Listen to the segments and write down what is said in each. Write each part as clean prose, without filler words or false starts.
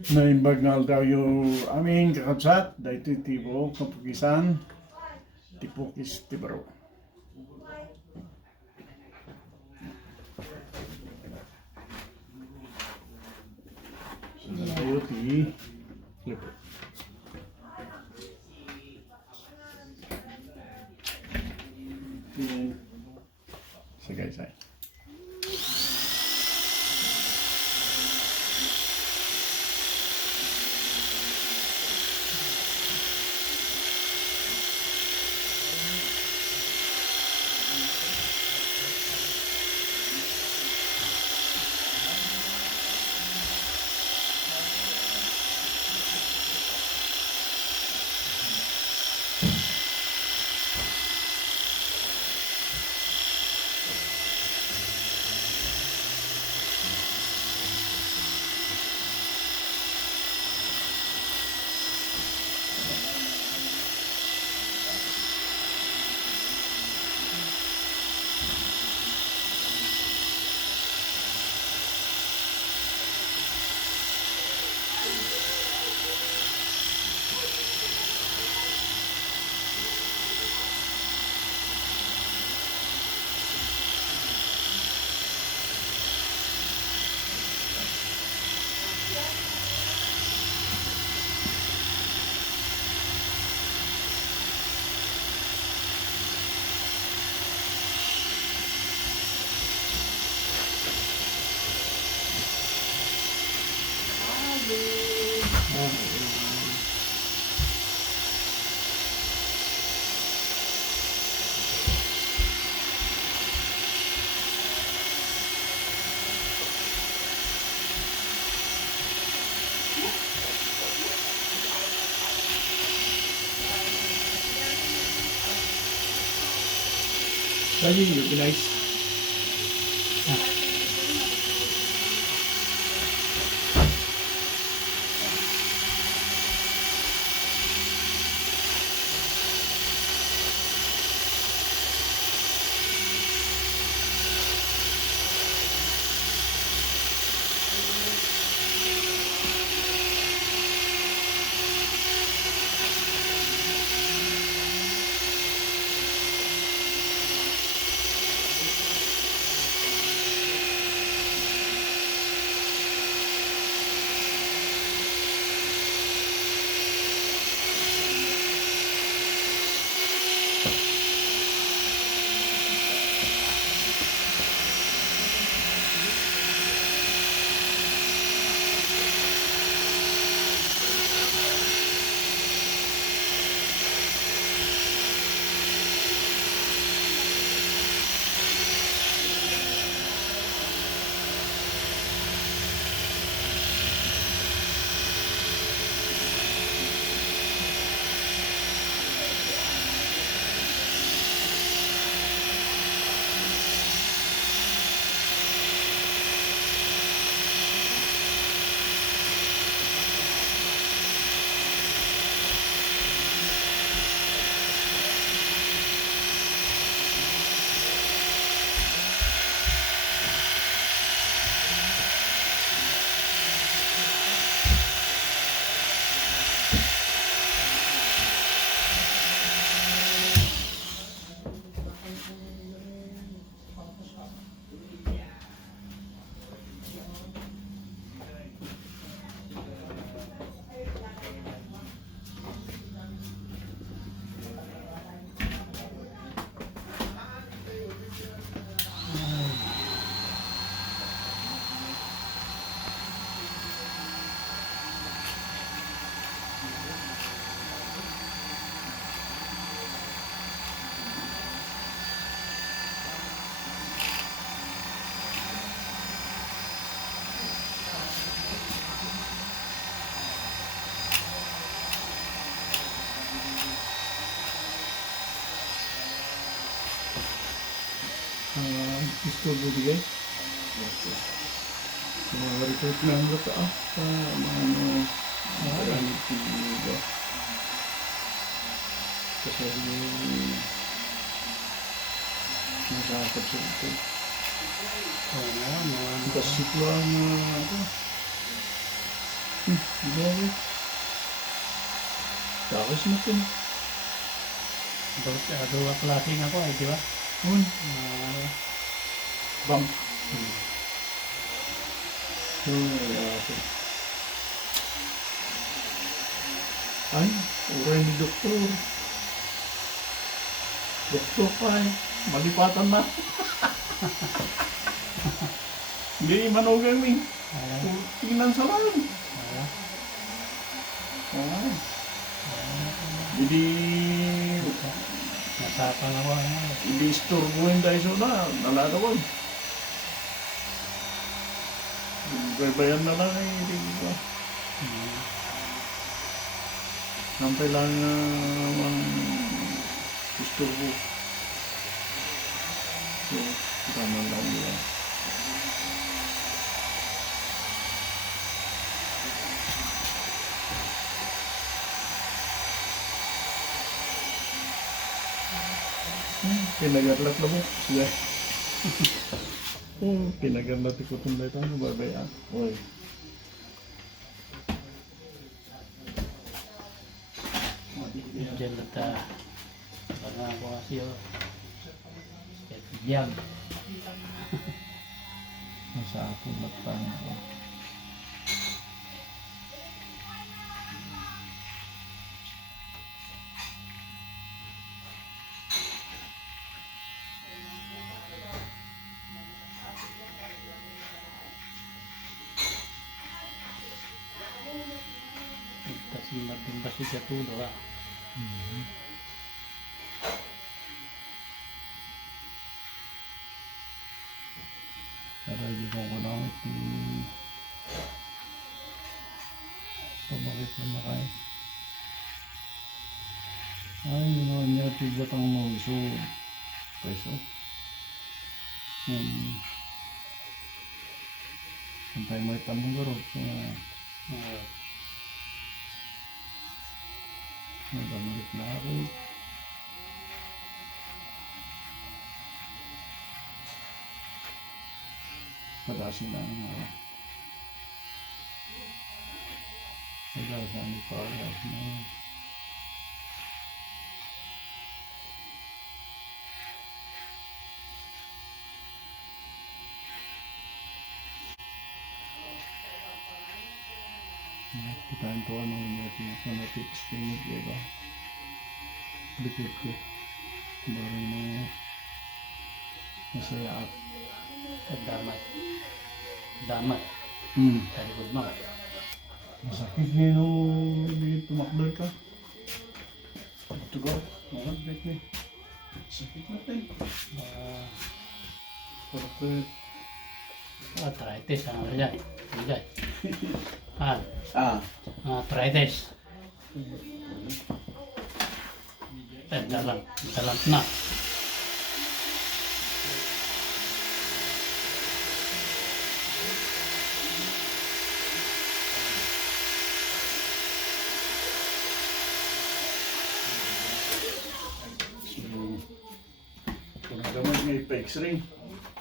Naimbag nga daw yung aming kakatsat, dahil ito tibo, kapukisan, tipukis tibaro. Sa tayo ti lipo. Sa guys ay. Lagi yun, guys. Gusto mo di guys? Mga report lang ba ito sa mga maraming tiyo. Kasi nasakot siya ito. Kasi ito ang Grabe. Tapos natin. Dua klaseng ako di ba? Uy, Ah, bang. hmm. Ay, oray ni doktor. Doktor pa eh. Malipatan na. Hindi, manugang eh. Ah, Tingnan sa lang. ah, Oo. Hindi, nasapang ako. hindi istorbuhin tayo sa na. Nalagawan. Baybayan na lang eh. Hindi ba? Hmm. Sampai lang ang istorbo. So, tama lang yan. Pinagarlat na mo. Siya. Pinagarlat ko itong dito. Babayaan. Uy. Diyan na ta. Baka ako kasi yun. Diyan. Nasa ako matang ko. Tapos matimbas siya tulo ha. Para di ko lang pabakit na makay. Ay, niya tiba kang mauso. Peso. Sampai mo itamong garo. So, Ah, nagamalit na ako. Padasin lang ako. Padasin ni Paras na. Kitain ko ano yung fanatics clinic, diba? Likod ko. Barang na masaya at damat. Damat. Sa likod mo. masakit niya nung hindi tumakdal ka. Ito ka. Malagdit niya. Sakit natin. Ah, Bakit? arthritis ang ano dyan. Dyan. Ah, arthritis. Dalam na. Gumagawa niya pa-x-ray.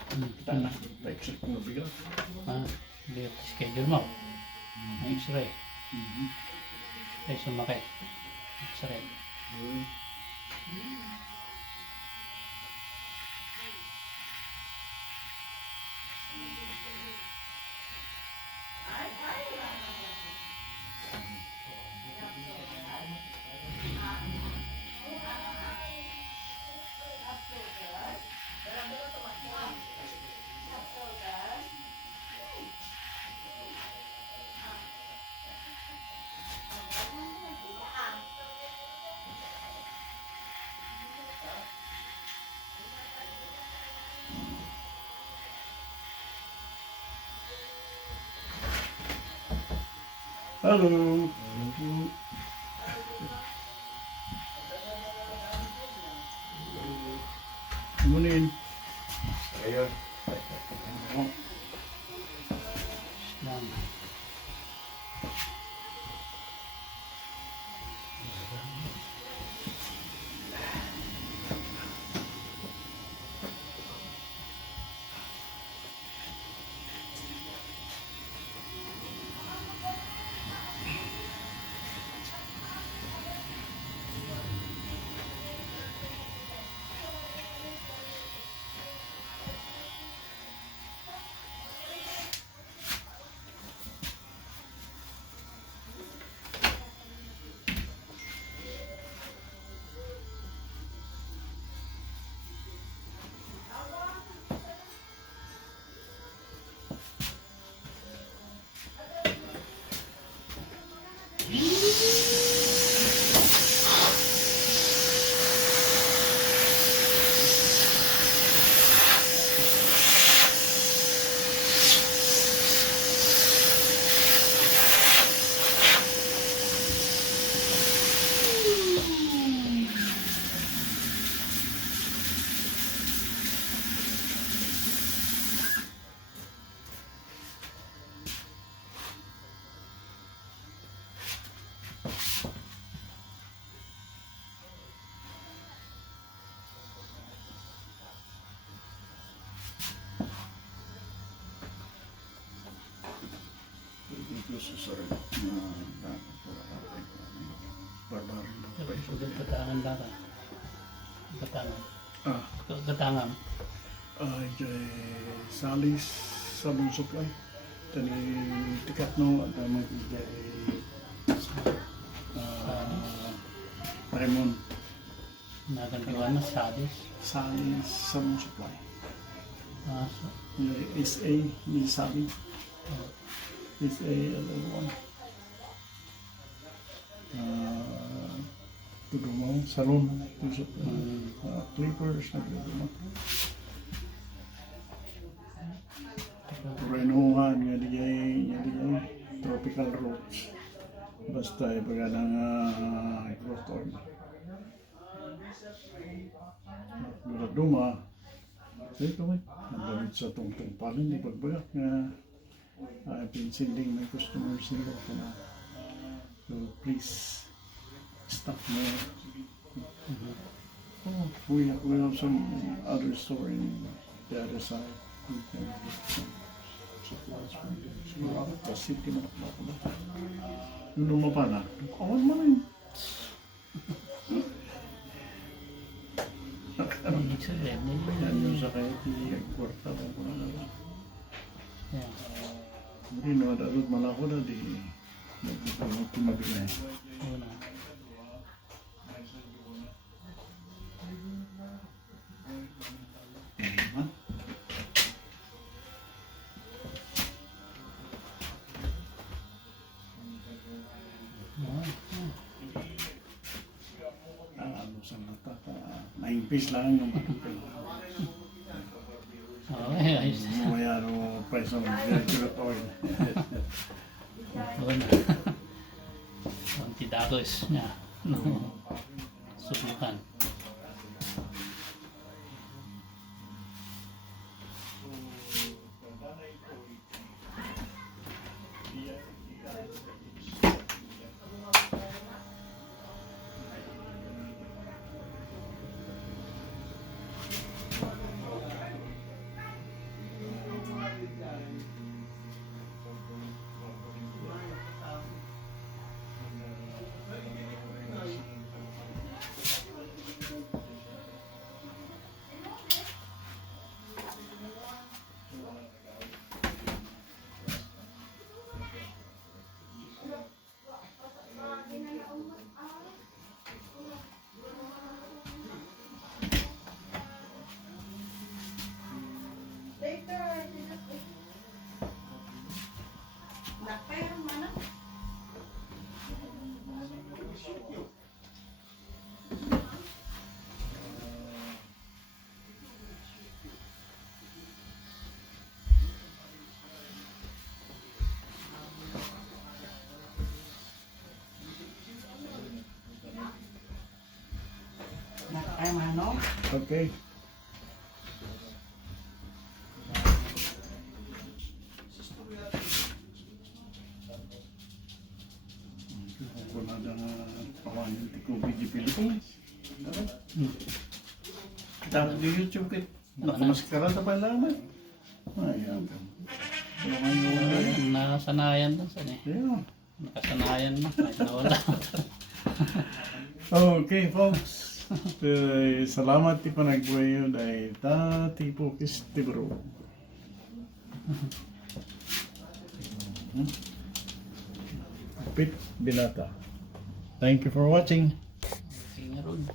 Kita na. Pa-x-ray kung nabigat. Ah, lihat schedule mo. X-ray. Ay, sumakit. X-ray. Halo. Kunin. Ayun. Lang. gusto sa barbarin. Sugat katangan lang ka. Katangan. Ah, Katangan. jay salis sa mong supply. Tani tikat no at mag-jay Raymond. Nagandiwan na sadis. Salis sa mong supply. So, SA ni Sali. SA L1. Tudumang salon. Clippers na tudumang. Renuhan nga dijay tropical roots. Basta ibaga ng growth oil. Duma. Ito may nagamit sa tungtong palin di pagbagak nga I've been sending my customers here na so please stop more. Oh, we have some other store in the other side. We can get some supplies from there. Siguro kasi kinakala ko na. Nung mapana, awan mo rin. Yan yung sa kaya kwarta ko na lang. Yeah. Hindi no, dapat malako na di nagpapalagpimag na eh. Una. Ha? Ano sa mata ka? 9 piece lang yung matupin. Okay, ayos. Mamaya no price ng growth oil. Una. Ang tidakos niya. Subukan. Okay. Wala na pawanin ko video Pilipinas. Kita di YouTube kit. Nakamaskara na ba laman? Ayan. So ngayon, Nasanayan na sa eh. yeah. Nakasanayan na. Kahit nawala. Okay, folks. Salamat ti panagbuhayo dahil ti Pukis ti Bro. Pit Binata. Thank you for watching. Sige nga ron.